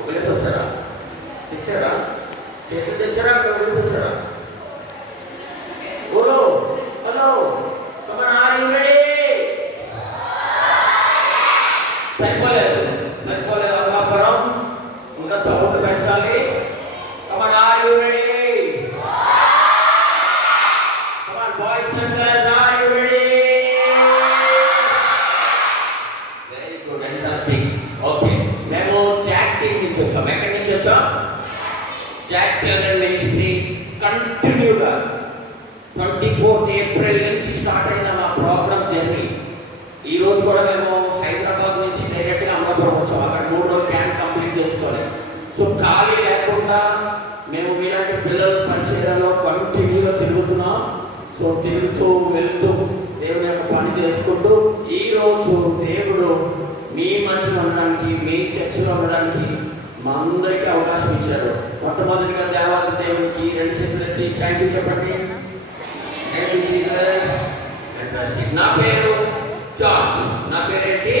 ఒకలేసి వచ్చారా? తెచ్చారా? చేతులు తెచ్చారా? ఒకలేసి వచ్చారా? హలో హలో సరిపోలేదు సరిపోలేదు అమ్మాపురం, ఇంకా సపోర్ట్ పెంచాలి. Come on are you ready? Come on boys and girls are you ready? Very good, fantastic. Okay, మేము జాక్ టీమ్ నుంచి వచ్చాం. ఎక్కడి నుంచి వచ్చాం? Jack children ministry. కంటిన్యూగా 24th ఏప్రిల్ నుంచి స్టార్ట్ అయిన మా ప్రోగ్రామ్ జర్నీ. ఈ రోజు కూడా మేము హైదరాబాద్ నుంచి డైరెక్ట్గా అమలాపురం వచ్చాం. అక్కడ 3 రోజులు క్యాంప్ కంప్లీట్ చేసుకోవాలి. సో ఖాళీ లేకుండా మేము మీలాంటి పిల్లల పరిచయాల్లో కంటిన్యూగా తిరుగుతున్నాం. సో తిరుగుతూ వెళ్తూ దేవుని యొక్క పని చేసుకుంటూ ఈరోజు దేవుడు మీ మధ్యలో ఉండడానికి, మీ చర్చలో ఉండడానికి మా అందరికీ అవకాశం ఇచ్చారు. మొట్టమొదటిగా దేవాది దేవునికి 2 చేతులెత్తి థ్యాంక్ యూ చెప్పండి. Thank you Jesus. నా పేరు జార్జ్. నా పేరేంటి?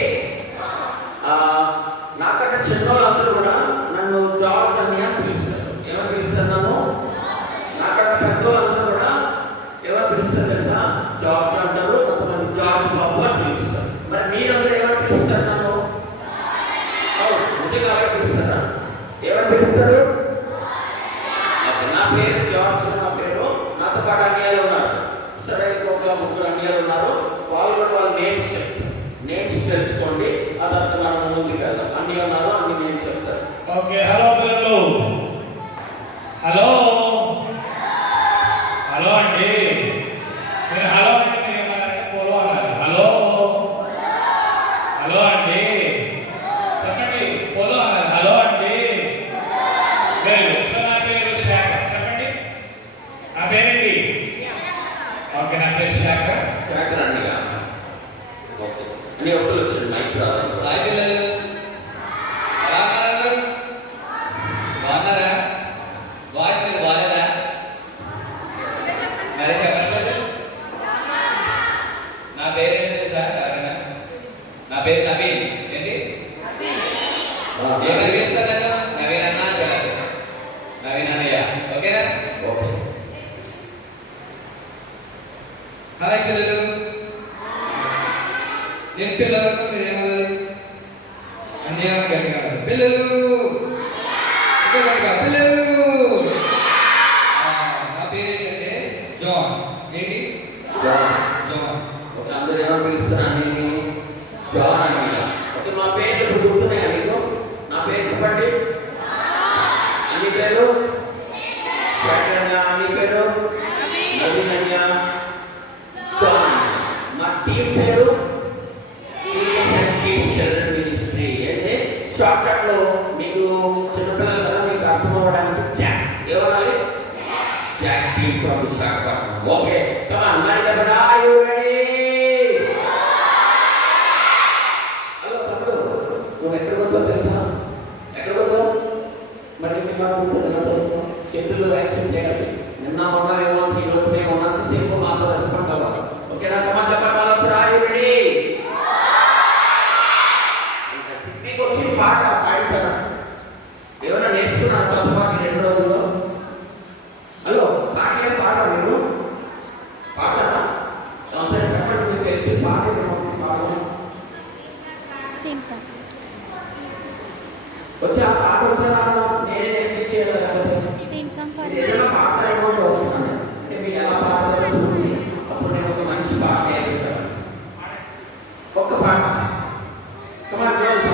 నాకంటే చిన్నోళ్ళందరూ కూడా నన్ను జార్జ్ అని పిలుస్తారు. ఏమని పిలుస్తారు నన్ను? నాకంటే పెద్దోళ్ళందరూ కూడా ఏమని పిలుస్తారు తెలుసా? జార్జ్ అంటారు, కొంతమంది జార్జ్ బాబు అని పిలుస్తారు. మరి మీరందరూ ఏమని పిలుస్తారు నన్ను? నిజంగా అలాగే పిలుస్తారా? ఏమని పిలుస్తారు? నా పేరు జార్జ్. నా పేరు, నాతో పాటు అన్యాయాలు ఉన్నారు. సరే, ఇంకొక 3 అన్యాయాలు ఉన్నారు. వాళ్ళు కూడా వాళ్ళ నేమ్స్ తెలుసుకోండి. ఆ తర్వాత మనం ముందుకు వెళ్దాం. అన్ని ఉన్నారు, అన్ని నేమ్స్ చెప్తారు. ఓకే, హలో పిల్లలు. హలో హలో అండి. నేను హలో అంటే మీరు ఏమన్నారంటే పోలో అన్నారు. హలో హలో అండి చెప్పండి. పోలో అన్నారు. హలో అండి. సో నా పేరు శేఖర్. చెప్పండి, నా పేరేంటి? ఓకే, నా పేరు శేఖర్. శేఖర్ అండి. ఓకే, అన్ని ఒక్కరు వచ్చారు. మైక్ రావాలి. బాగున్నారా? వాయిస్ మీరు బాగాలేదా? మరి చెప్పట్లేదు. నా పేరు ఏంటి తెలుసా? ఎవరైనా? నా పేరు నవీన్. ఏంటి ఏమని పిలుస్తారు నన్ను? నవీన్ అన్న అంటారు. నవీన్ అన్నయ్య. ఓకేనా? ఓకే. హాయ్ పిల్లలు. నేను పిల్లలకు మీరు ఏమన్నారు? అన్యాయం గట్టిగా పిల్లలు పిల్లలు. నా పేరు ఏంటంటే జాన్. ఏంటి? జాన్. ఒక అందరూ ఏమని పిలుస్తారు? అన్ని జాన్ అని. ఓకే, మా పేర్లు ఇప్పుడు గుర్తున్నాయా మీకు? నా పేరు చెప్పండి. అన్ని పేరు అన్ని పేరు నవీనన్య, జాన్. మా టీం పేరు షార్ట్ కట్ లో మీకు చిన్నపిల్లలు కదా, మీకు అర్థం అవ్వడానికి జాక్. ఏమనాలి? Jack team from Visakhapatnam. Okay, come on మరి చెప్పండి. Are you ready? హలో తమ్ముడు, నువ్వు ఎక్కడికి వచ్చావు తెలుసా? ఎక్కడికి వచ్చావు? మరి చేతుల్లో వ్యాక్సిన్ చేయాలి. నిన్న ఉన్నావేమో, ఈ రోజు మేము ఉన్నంతసేపు మాతో రెస్పాండ్ అవ్వాలి. ఓకేనా? కమాన్ చెప్పండి. Are you ready? మీకు వచ్చి పాట పాడతారా? ఏమైనా నేర్చుకున్నాను కొత్త పాట 2 రోజుల్లో? హలో, పాటలే పాట మీరు పాడరా? సరే చెప్పండి, మీకు తెలిసి పాట వచ్చి ఆ పాట వచ్చారా? నేనే నేర్పించేయాలి. ఏదైనా పాట ఏమో వస్తున్నాను అంటే మీరు ఎలా పాడతారో చూసి అప్పుడు నేను ఒక మంచి పాట నేర్పుతాను. ఒక్క పాట. కమాన్ గర్ల్స్,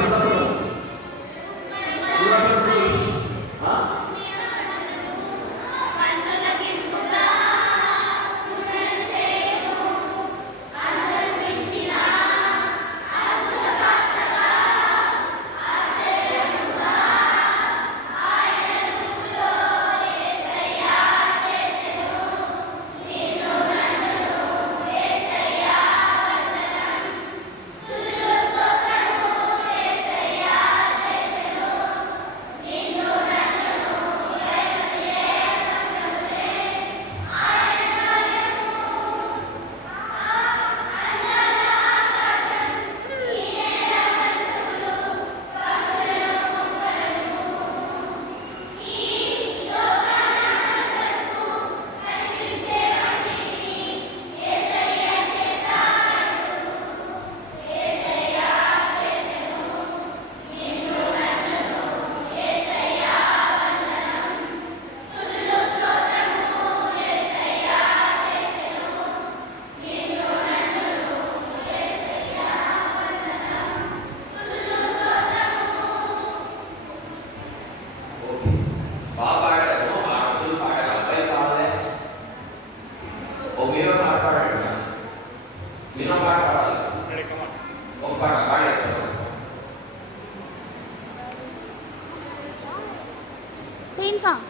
థీమ్ సాంగ్.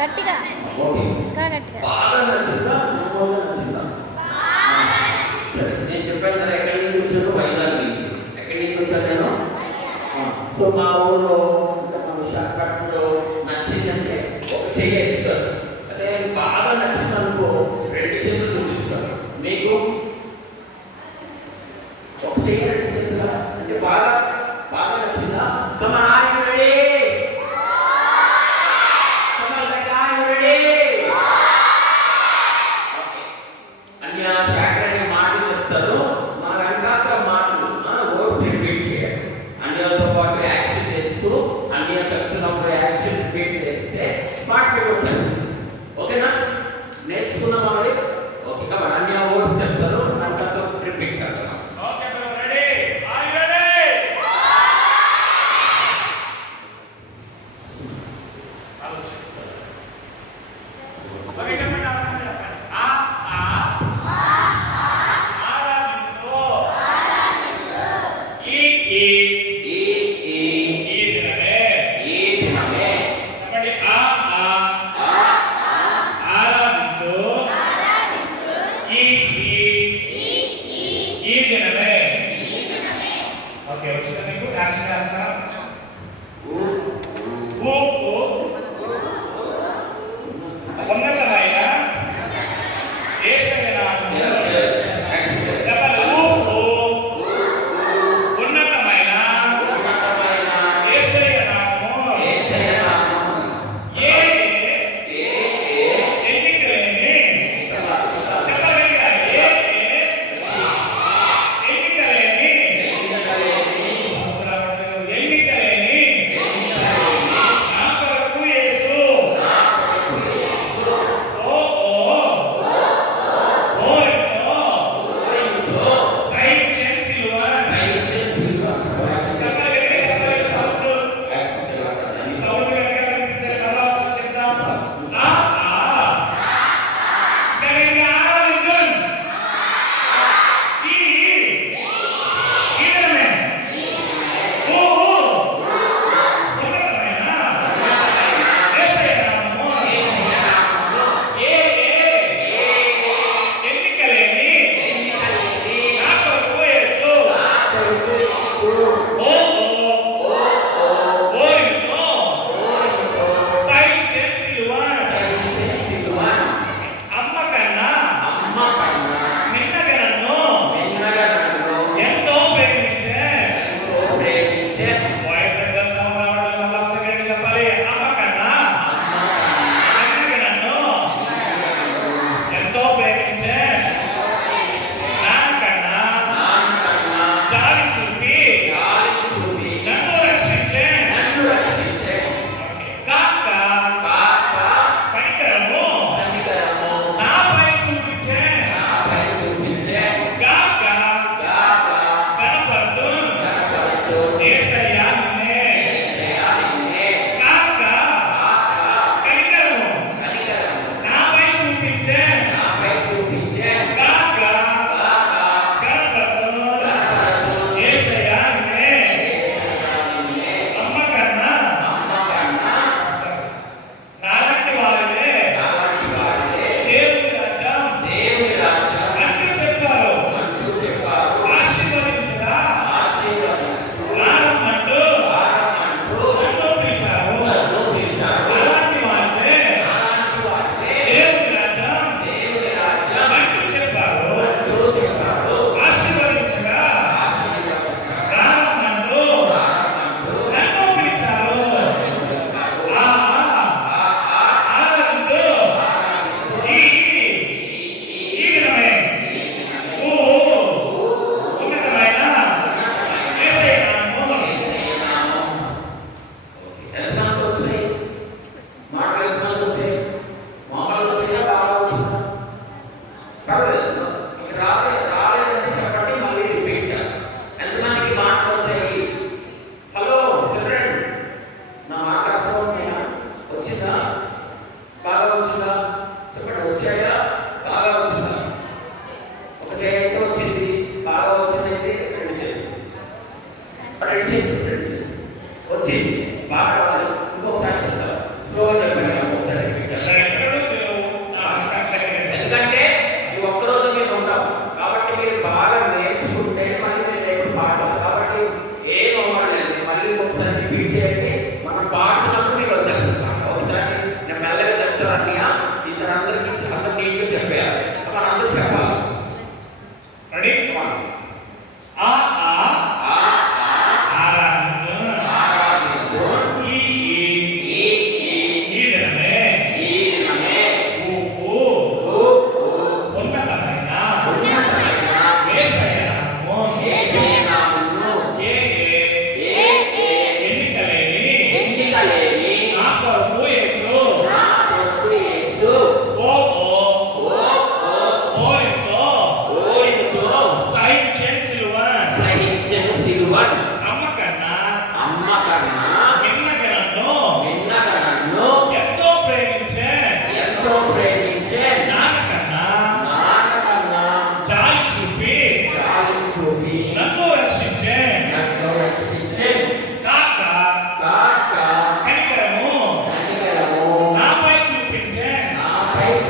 గట్టిగా ఓకే ఇంకా గట్టిగా. బాగా నచ్చిందా మామూలుగా నచ్చిందా? సరే నేను చెప్పాను కదా ఎక్కడి నుంచి వచ్చాను, వైజాగ్ నుంచి. ఎక్కడి నుంచి వచ్చాను నేను? సో మా ఊళ్ళో అంటే మా విశాఖపట్నంలో నచ్చిందంటే ఒక చెయ్యి ఎత్తుతారు. అదే బాగా నచ్చిందనుకో 2 చేతులు చూపిస్తారు. మీకు ఒక చెయ్యి 2 చేతులా అంటే బాగా బాగా నచ్చిందా? Come on, are you ready? Come on, like, are you ready? Okay. అన్య శాఖని మాటలు చెప్తారు. మా వెనకాల మాటలు వర్డ్స్ రిపీట్ చేయాలి. అన్యతో పాటు యాక్షన్ చేస్తూ అన్య చెప్తున్నప్పుడు యాక్షన్ రిపీట్ చేస్తే మాట మీకు వచ్చేస్తుంది. ఓకేనా? నేర్చుకున్నాం మరి. ఓకే కాబట్టి అన్య వర్డ్స్ చెప్తారు, వెనకాల రిపీట్ చేద్దాం. Okay bro, ready? Are you ready? Okay చెప్పండి. ఆ ఆరాధించు. ఈ దినమే. చెప్పండి. ఆరాధించు. ఈ దినమే. ఓకే వచ్చిందా మీకు? యాక్షన్ చేస్తారా? ఉన్నతమైన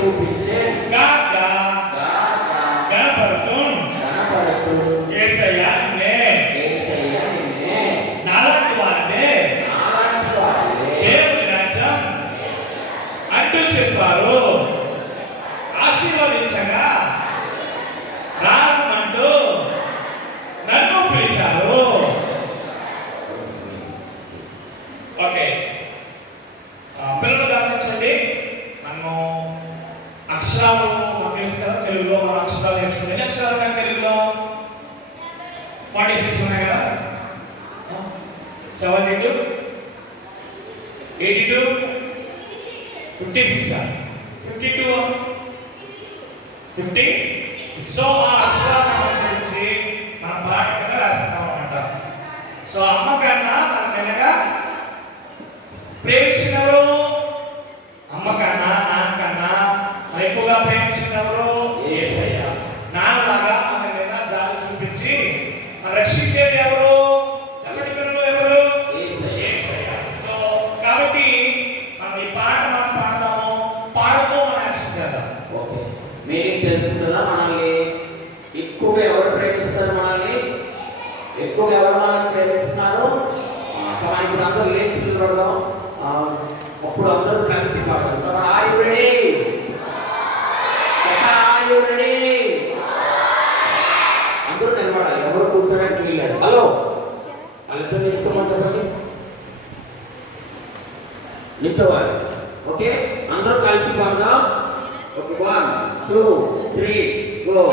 చూపించే గాగా గాగా గణపడుతున్ కనపడుతూ యేసయ్యా నిన్నే యేసయ్య నిన్నే నాలాంటి వారినే నాలాంటి వారినే దేవుని రాజ్యం అంటూ చెప్పారు. ఆశీర్వదించగా రామంటూ నన్ను పిలిచారు. ఓకే, పిల్లలు గమనించండి. మనము అక్షరాలు మాకు తెలుసు కదా, తెలుగులో మనం అక్షరాలు నేర్చుకుంటే ఎన్ని అక్షరాలు ఉన్నాయి తెలుగులో? 46 ఉన్నాయి కదా. 72 82 56 52 56. సో ఆ అక్షరాల గురించి మన పాట కింద రాస్తాం అన్నమాట. సో అమ్మ కన్నా మన మెల్లగా ప్రేమించినవరు, అమ్మ కన్నా నాన్న కన్నా ఎక్కువగా ప్రేమించినవరు యేసయ్య. నాన్నలాగా మన మీద జాలి చూపించి మన రక్షించేది ఎవరు? చల్లటి పిల్లలు ఎవరు? యేసయ్య. సో కాబట్టి మనం ఈ పాట మనం పాడతాము, పాడుతూ మనం యాక్షన్ చేద్దాం. ఓకే, మీనింగ్ తెలుస్తుందా? మనల్ని ఎక్కువగా ఎవరు ప్రేమిస్తారు? మనల్ని ఎక్కువగా ఎవరు మనల్ని ప్రేమిస్తున్నారు? కానీ ఇప్పుడు అందరూ లేచి నిలబడదాం. అప్పుడు అందరూ కలిసి పాడతాం. Are you ready? Are you ready? అందరూ నిలబడాలి, ఎవరు కూర్చోడానికి వీల్లేదు. హలో, వాళ్ళతో నిల్చోమని చెప్పండి, నిల్చోవాలి. ఓకే, అందరూ కలిసి పాడదాం. Okay, 1 2 3 go.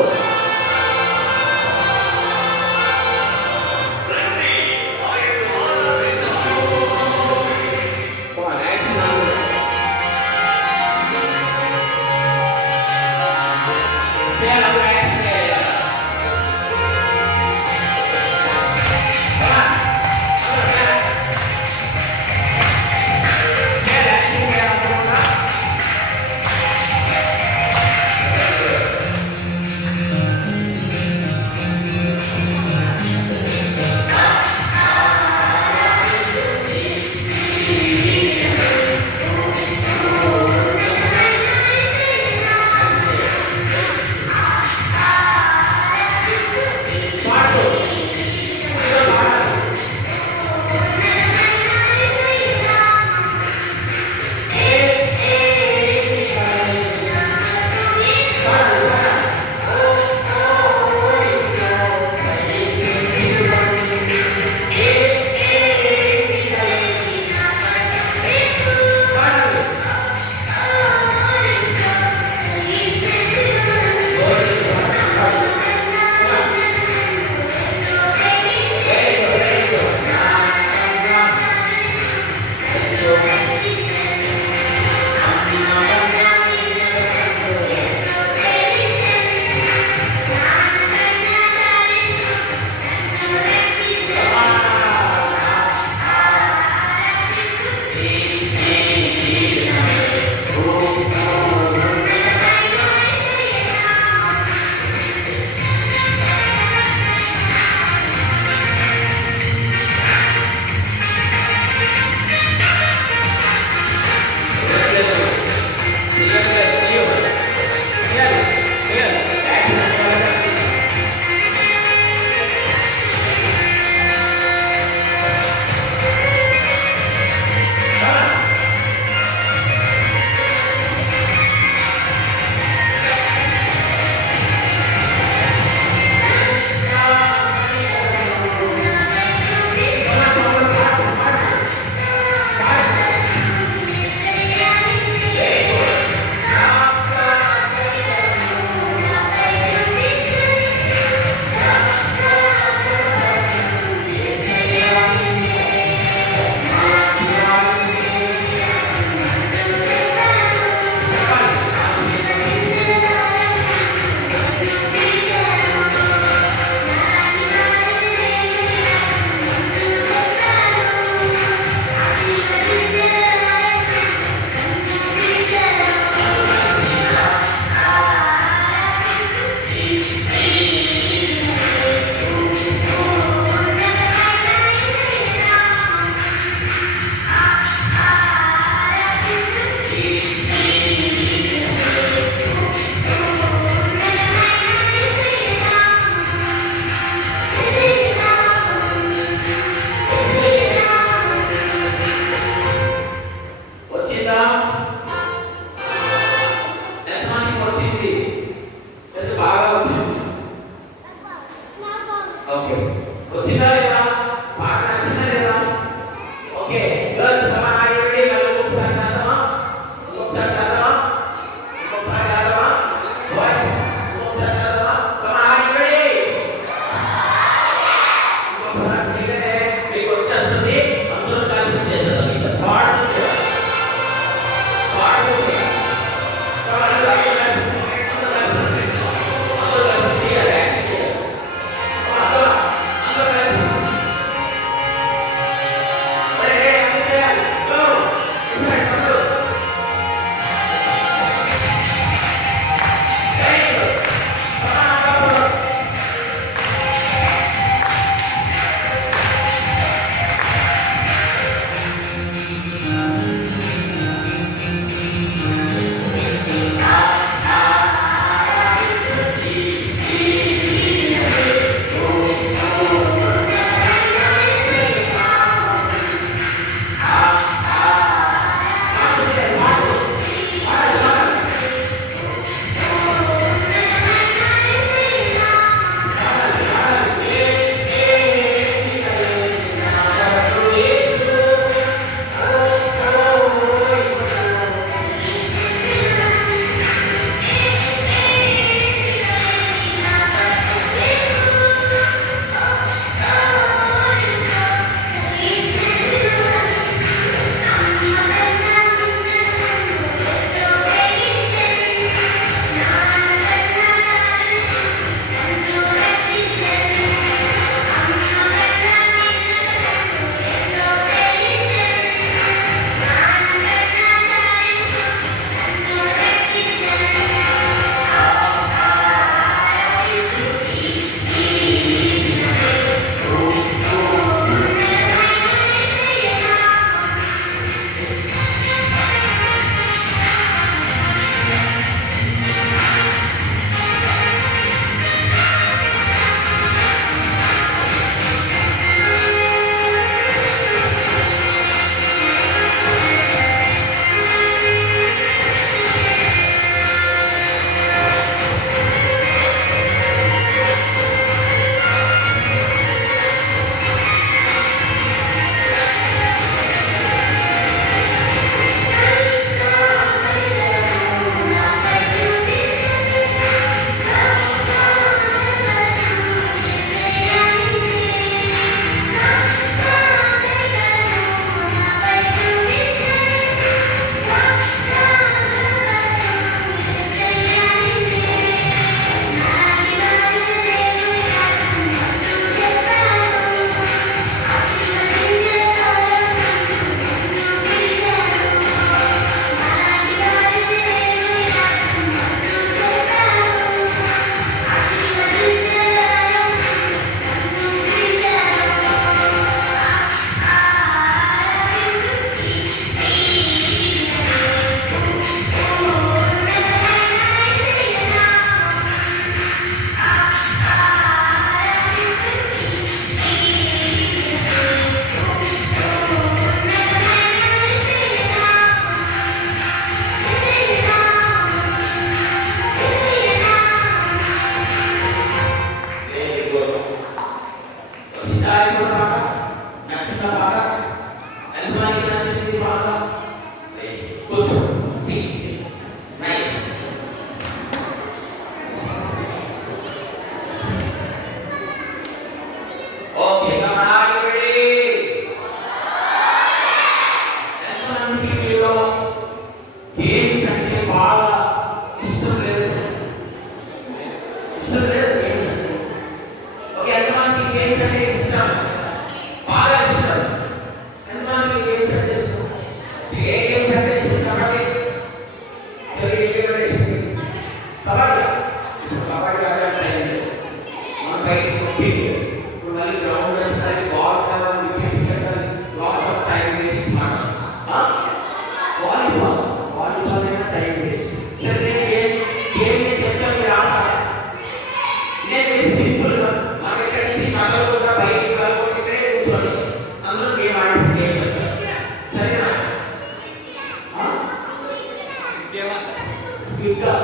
క్విక్గా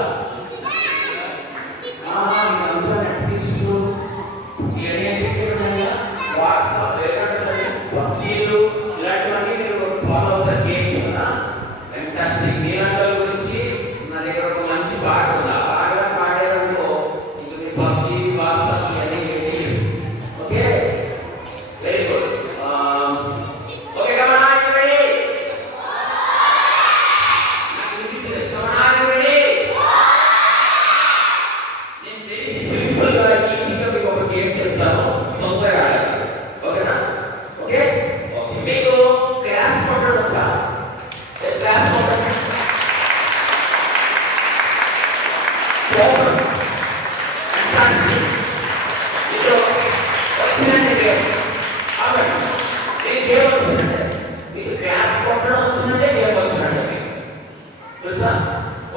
మీ అందరూ నెట్ఫ్లిక్స్లు ఇవన్నీ ఉన్నాయా వాట్సాప్ లేకపోతే పబ్జీలు ఇలాంటివన్నీ మీరు ఫాలో అవుతారు గేమ్స్ కదా ఫెంటాస్టిక్ మీరందరి గురించి నా దగ్గర ఒక మంచి పాట ఉంది ఆ పాట పాడారనుకో ఇంక మీ పబ్జీ వాట్సాప్ ఇవన్నీ చేయరు okay very good okay come on are you ready నాకు వినిపించలేదు కమన్ ఆర్ యు రెడీ నేను వెరీ సింపుల్ గా ఈజీగా మీకు ఒక గేమ్ చెప్తాను తొందరగా ఆడాలి ఓకేనా ఓకే ఓకే మీకు క్లాప్స్ కొట్టడం వచ్చా క్లాప్స్ కొట్టడం ఫెంటాస్టిక్ ఇది వచ్చిందండి గేమ్ ఈ గేమ్ వచ్చిందంటే మీకు క్లాప్ కొట్టడం వచ్చిందంటే గేమ్ వచ్చినట్టే మీకు తెలుసా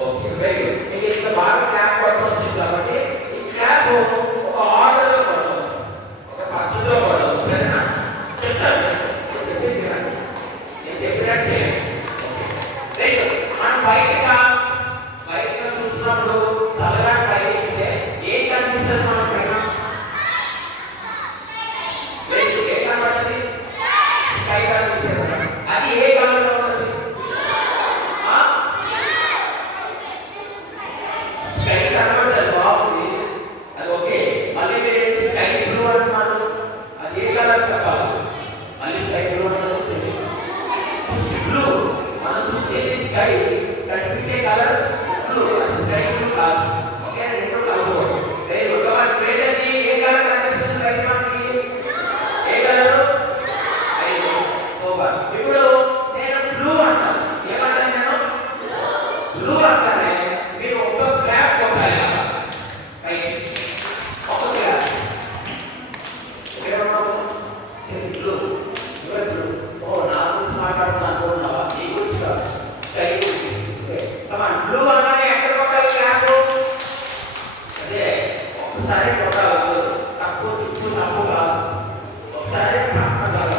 ఓకే వెరీ గుడ్ మీకు ఇంత బాగా క్లాప్ కొట్టడం వచ్చింది కాబట్టి ఈ క్లాప్ ఒక ఆర్డర్లో కొడతాం ఒక పద్ధతిలో కొడతాం సరేనా చెప్తాను చెప్పింది వినండి నేను చెప్పినట్టు చేయండి వెరీ గుడ్ మనం బయట చూసినప్పుడు తలగా పైకి ఎక్కితే ఏం కనిపిస్తుంది మనం పైన వెరీ గుడ్ ఏం కనబడుతుంది స్కై కనిపిస్తుంది అది ఏ కలర్లో ఉంటుంది స్కై కనబడుతుంది బాగుంది అది ఓకే మళ్ళీ మీరు స్కై బ్లూ అంటున్నారు అది ఏ కలర్ చెప్పాలి మళ్ళీ స్కై బ్లూ అంటున్నారు బ్లూ మనం చూసేది స్కై కనిపించే కలర్ బ్లూ అది స్కై బ్లూ కాదు ఓకే రెండు కలర్ వెరీ గుడ్ మన పేరుది ఏ కలర్ కనిపిస్తుంది బయట మనకి ఏ కలర్ సూపర్ ఇప్పుడు నేను బ్లూ అంటాను ఏమంటాను నేను బ్లూ అంటానే మీరు ఒక్క క్లాప్ కొట్టాలి ఒక క్లాప్ బ్లూ బ్లూ ఓ నా గురించి మాట్లాడుతున్నాను అనుకుంటున్నావా నీ గురించి స్కై బ్లూ అనగానే ఎక్కడ కొట్టాలి క్లాప్ అదే ఒకసారి కొట్టాలి అందరూ తక్కువ తిప్పు తప్పు కాదు ఒకసారి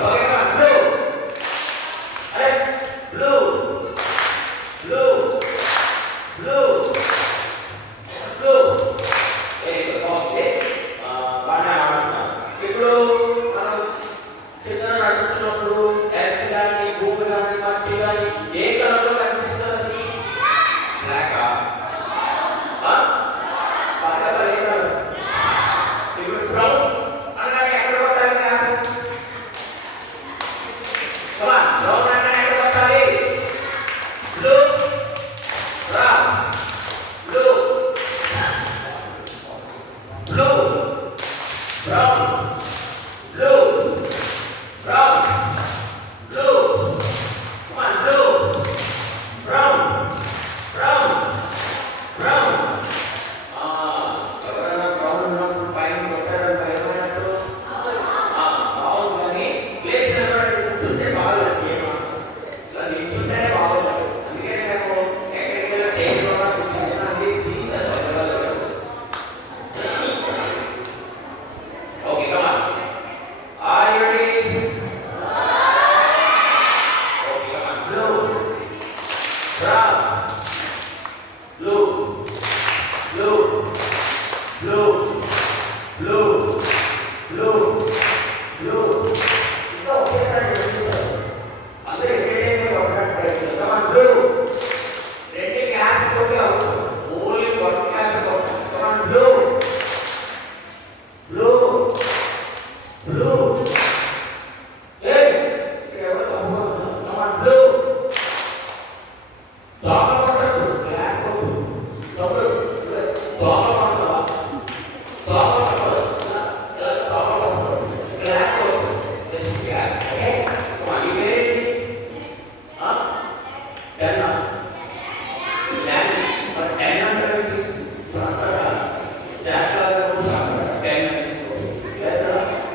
ఓకే బ్లూ అరే blue blue blue blue okay బాగా ఆడుతున్నాం ఇప్పుడు మనం కింద నడుస్తున్నప్పుడు ఎర్త్ కానీ భూమి కానీ మట్టి కానీ ఏ కలర్లో కనిపిస్తుంది బ్లాక్ బాగా ఏ కలర్ ఇప్పుడు బ్రౌన్ అనగానే ఎక్కడ కొట్టాలి క్లాప్ బ్రౌన్ అనగానే ఎక్కడ కొట్టాలి blue brown blue blue brown blue brown blue blue brown brown brown ఎవరైనా బ్రౌన్ ఉన్నప్పుడు పైన కొట్టారని భయమైనట్టు బాగుంది కానీ ప్లేస్ కూర్చుంటే బాగోలేదు ఇలా నిల్చుంటేనే బాగోలేదు అందుకే మేము ఎక్కడికి వెళ్ళి చేయడం కూర్చుంటే దీంతో చదవగలరు okay come on are you ready okay come on blue brown blue blue blue blue blue blue ఇంకా ఒకేసారి అందరూ ఎంటర్టైన్మెంట్ అవ్వడానికి ప్రయత్నిస్తాం కమాన్ బ్లూ రెండు క్లాప్స్ కొట్టి అవుతాం ఓన్లీ వన్ క్లాప్ కొట్టాలి కమాన్ బ్లూ బ్లూ బ్లూ ఇక్కడ ఎవరు తప్పుకుంటున్నారు కమాన్ బ్లూ దోమలు కొట్టద్దు క్లాప్ కొట్టు తమ్ముడు దోమలు కొట్టవా దోమలు కొట్టదు దోమలు కొట్టదు క్లాప్ కొట్టు జస్ట్ క్లాప్ ఓకే కమాన్ ఈ పేరేంటి డెన్నా డెన్ మరి డెన్ అంటారు ఏంటి సాంతరా జాస్లాగా సాంతరా డెన్ లేదా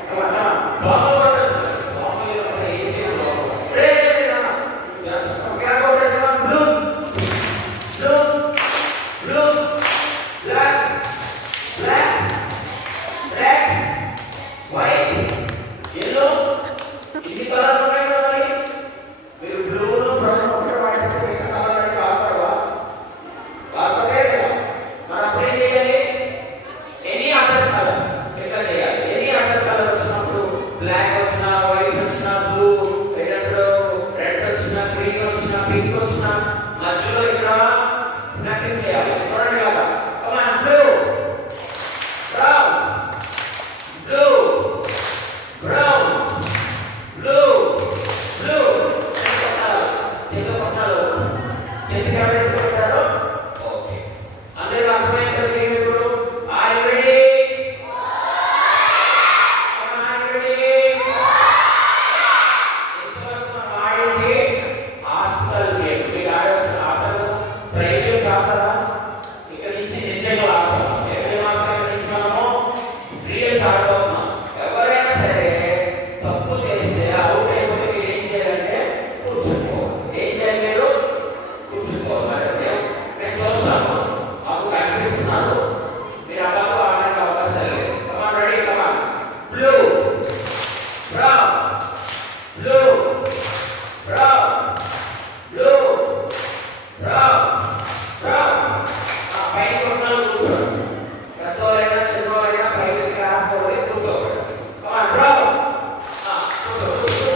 కమాన్ దోమలు కొట్టదు దోమలు కొట్టే ఏసీ రే క్లాప్ కొట్టండి come on blue blue blue black black red white yellow ఇన్ని కలర్లు ఉన్నాయి కదా మరి మీరు బ్లూ బ్రౌన్ ఒకటే వాడేస్తే మిగతా కలర్ అంటే కాపాడవా కాకపోతే కంటిన్యూ చేయాలి. చూడండి ఇలాగా. Come on, blue, brown, blue, brown, blue, blue. Telugu కొట్టాలి. ఎందుకు ఎవరైతే కొట్టారో ఓకే. అందరూ అర్థమైంది కదా గేమ్ ఇప్పుడు? Are you ready? Are you ready? ఇంతవరకు మనం ఆడింది హాస్టల్ గేమ్. మీరు ఆడవలసిన ఆటలు ప్రైవేట్ ఆడతారా? ఇక్కడ నుంచి నిజంగా ఆడతాం. ఏమేమి ఆడతాం? ఇక్కడ నుంచి మనము రియల్ ఆడబోతున్నాం. ఎవరైనా సరే తప్పు చేస్తే అవుట్ అయిపోతే మీరు ఏం చేయాలంటే కూర్చుకోవాలి. ఏం చేయాలి? మీరు కూర్చుకోవాలి. మరి నేను చూస్తాను, మాకు కనిపిస్తున్నారు, మీరు అలాగో ఆడడానికి అవకాశం లేదు. Come on, ready, come on. Blue, brown, blue, brown, blue, brown, brown. పైన కొట్టినాలు కూర్చోండి. పెద్దవాళ్ళైనా చిన్నవాళ్ళైనా పైన క్లాప్ కొట్టి కూర్చోబెట్టాలి. కమాన్, బ్రౌన్. కూర్చో, కూర్చో,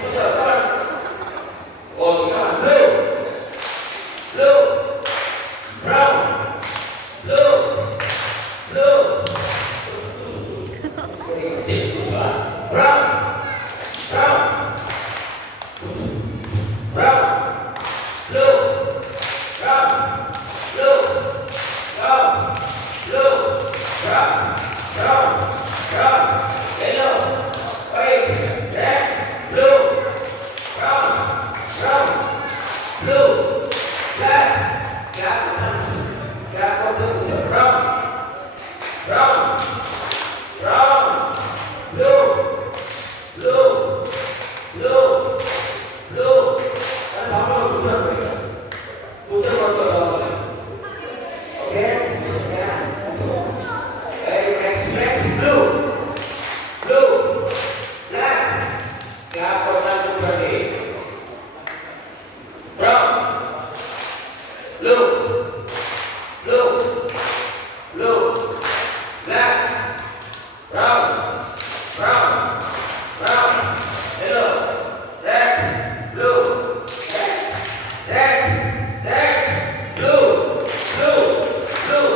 కూర్చో, come on. Okay, come on. Blue, blue, brown, blue, blue. Brown, brown, brown, blue, brown, blue, brown, blue, brown, brown, brown, yellow, white, red, blue, brown, brown, blue, black, black, black, brown, brown, brown, blue, blue, blue, blue. And how about Gujarat? Gujarat. Okay? Very next red, blue, blue, black, black, Gujarat. Brown, blue, blue, blue, black, brown, brown, brown, yellow, red, blue, red, red, blue, blue, blue,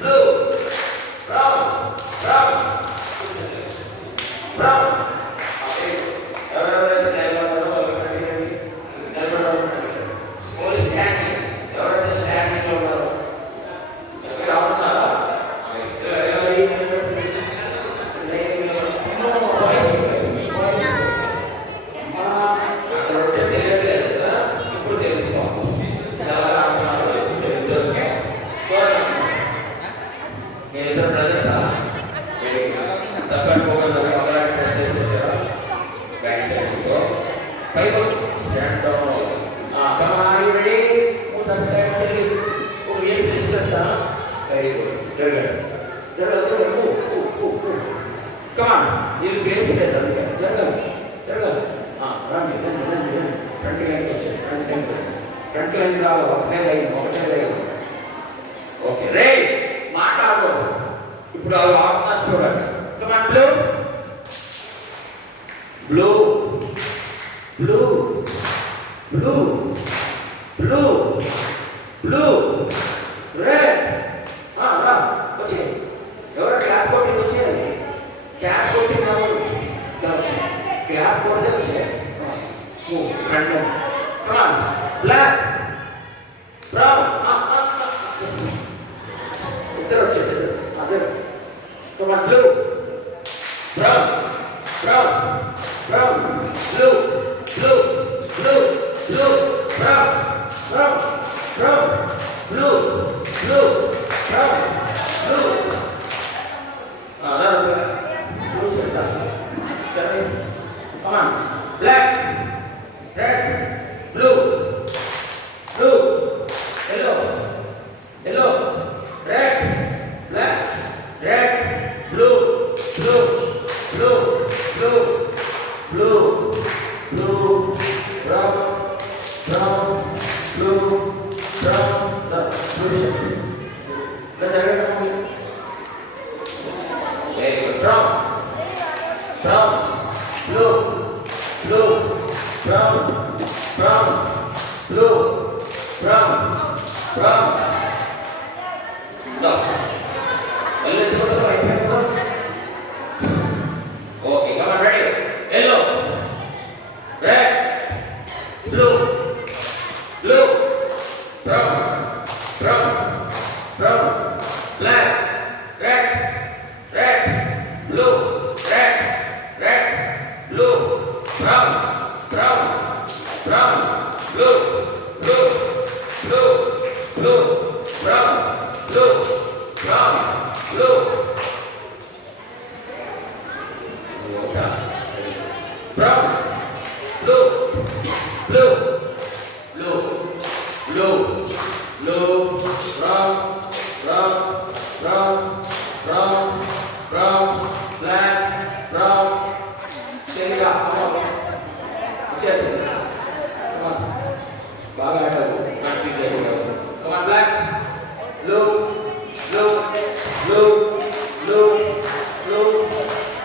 blue, brown, brown, brown. ఎవరెవరైతే నిలబడ్డారో వాళ్ళకి నిలబడ్డారు. School standing. ఎవరైతే standing లో ఉన్నారో ఎవరు అవుతున్నారా? ఇప్పుడు తెలుసుకోవాలి ఎలా ఆడుతున్నారు. నేను ఇద్దరు బ్రదర్సా తప్పట్టుకోకుండా డ్రెస్ వేసి వచ్చారా? బ్యాక్ సైడ్ కూర్చో, పైకి స్టాండ్ డౌన్. కమాన్, రెడీ? స్టాండ్ చెల్లి. ఏం సిస్టర్సా? Very good. జరగండి, జరగదు. కమాన్, మీరు ప్లేస్ లేదు అందుకే జరగాలి, జరగాలి. రండి, రండి, రండి, రండి. ఫ్రంట్ లైన్కి వచ్చారు. ఫ్రంట్ లైన్ రావాలి. ఒకటే లైన్. ఓకే, రే మాట్లాడు. ఇప్పుడు అవి ఆడుతున్నారు చూడండి. Come on, blue, blue, blue, blue, blue, blue, red. రా వచ్చే. ఎవరో క్లాప్ కొట్టి వచ్చేయాలి. క్లాప్ కొట్టి క్లాప్ కొడితే వచ్చే. Come on, black, brown. ఇద్దరు వచ్చేది. Come on, blue, brown, brown, brown, blue, blue, blue, blue, brown, brown, brown, blue, blue, brown, blue. Blue set. Come on, black, red, blue, blue, yellow, yellow, red, black, red, blue, blue, blue, blue, blue, blue, brown, brown, blue, brown, blue. From. No. Yellow to the right. Okay, come on, ready? Yellow. Red. Blue. Blue. Brown. Brown. Brown. Black. Red. Red. Blue. Red. Red. Blue. Brown. Brown. Brown. Blue. Blue. Blue. Blue. Brown. Blue. Brown. Blue. Brown. Blue. Blue. Blue. Blue. Blue. Brown. Brown. Brown. Brown. Brown. Black. Brown. Stand it up. Come on. Come on. Baga ada. Confuse everyone. Come on, black. Blue. Blue. Blue. Blue. Blue.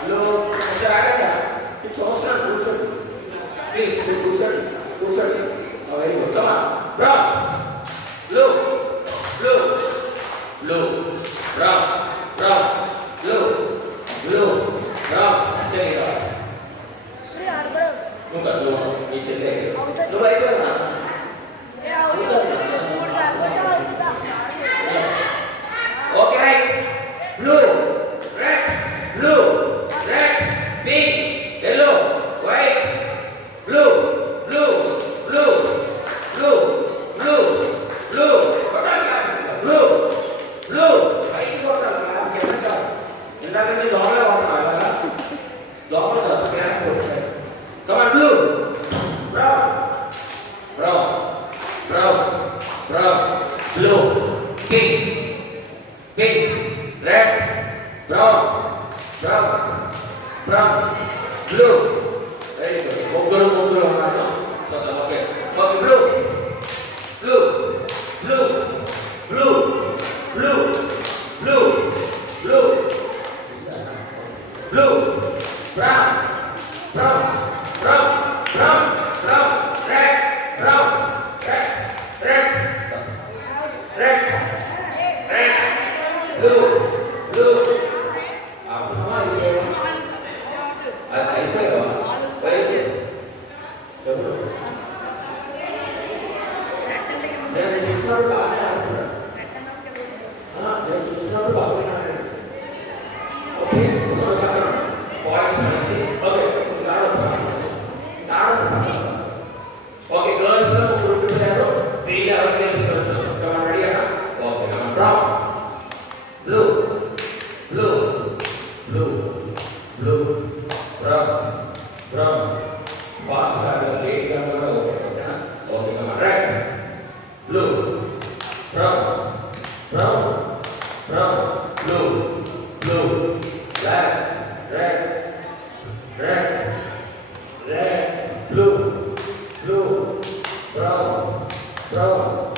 Blue. Bisa ada tak? Dicoskan dulu. Please, dulu. Oh, very good. Come on. Brown. Blue. Blue. Blue. Brown. Brown. Blue. Blue. Brown. Stand it up. Bukan dulu. Nicet deh. Lu baik ke mana? Okay, right. Blue, red, blue, red, pink, yellow, white, blue, blue, blue, blue, blue, blue, blue, blue. White ko na lang. Kita ni dua orang lah. Dua orang dah pakai. Come on, blue, brown, brown, brown, brown, blue, pink, pink, red, brown, brown, brown, blue. Very good. Mukul mana? Okay. Okay, blue, blue, blue, blue, blue, blue, blue, blue, brown, brown. Brown, brown, brown, red, brown, red, red, red, red, blue, blue. Apa ini? Apa itu? Baik. Dan justru ada. Dan justru bahawa oke, boys masih oke. Okay, girls, group zero. Three are girls. Come on, ready? Okay, come on. Brown, blue, blue, blue, blue, brown, brown. Fast, late, come on. Okay, come on. Red, blue, brown, brown, brown, blue, blue, black, red, red, red, blue. Blue, brown, brown,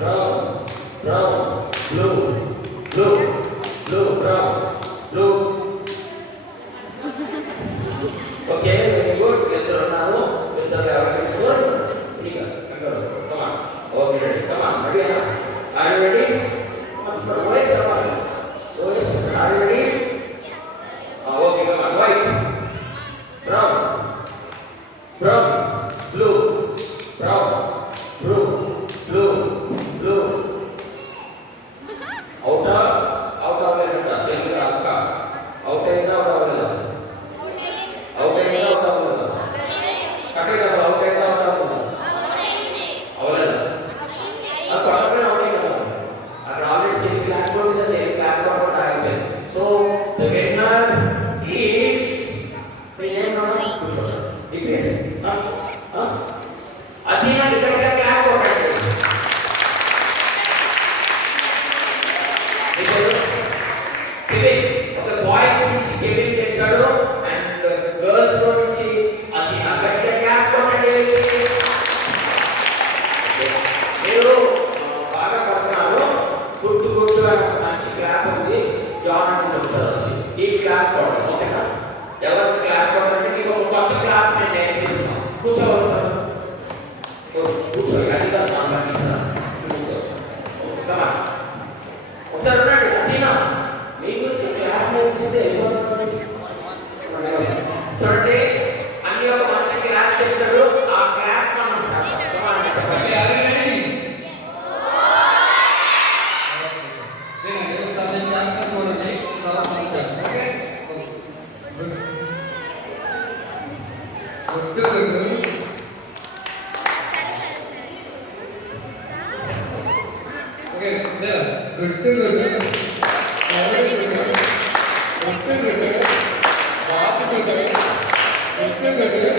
brown, brown, blue, blue, blue, brown, blue. Okay, very good. Kita naruh, kita lewat itu. Sini, come on. Okay, ready. Come on, ready? Are you ready? Boys, come on. Boys, are you ready? Okay, come on. White, నేర్పిస్తే చూడండి అన్ని ఒక మంచి clap చెప్తారు ఆ clap మనం చెప్పండి Good.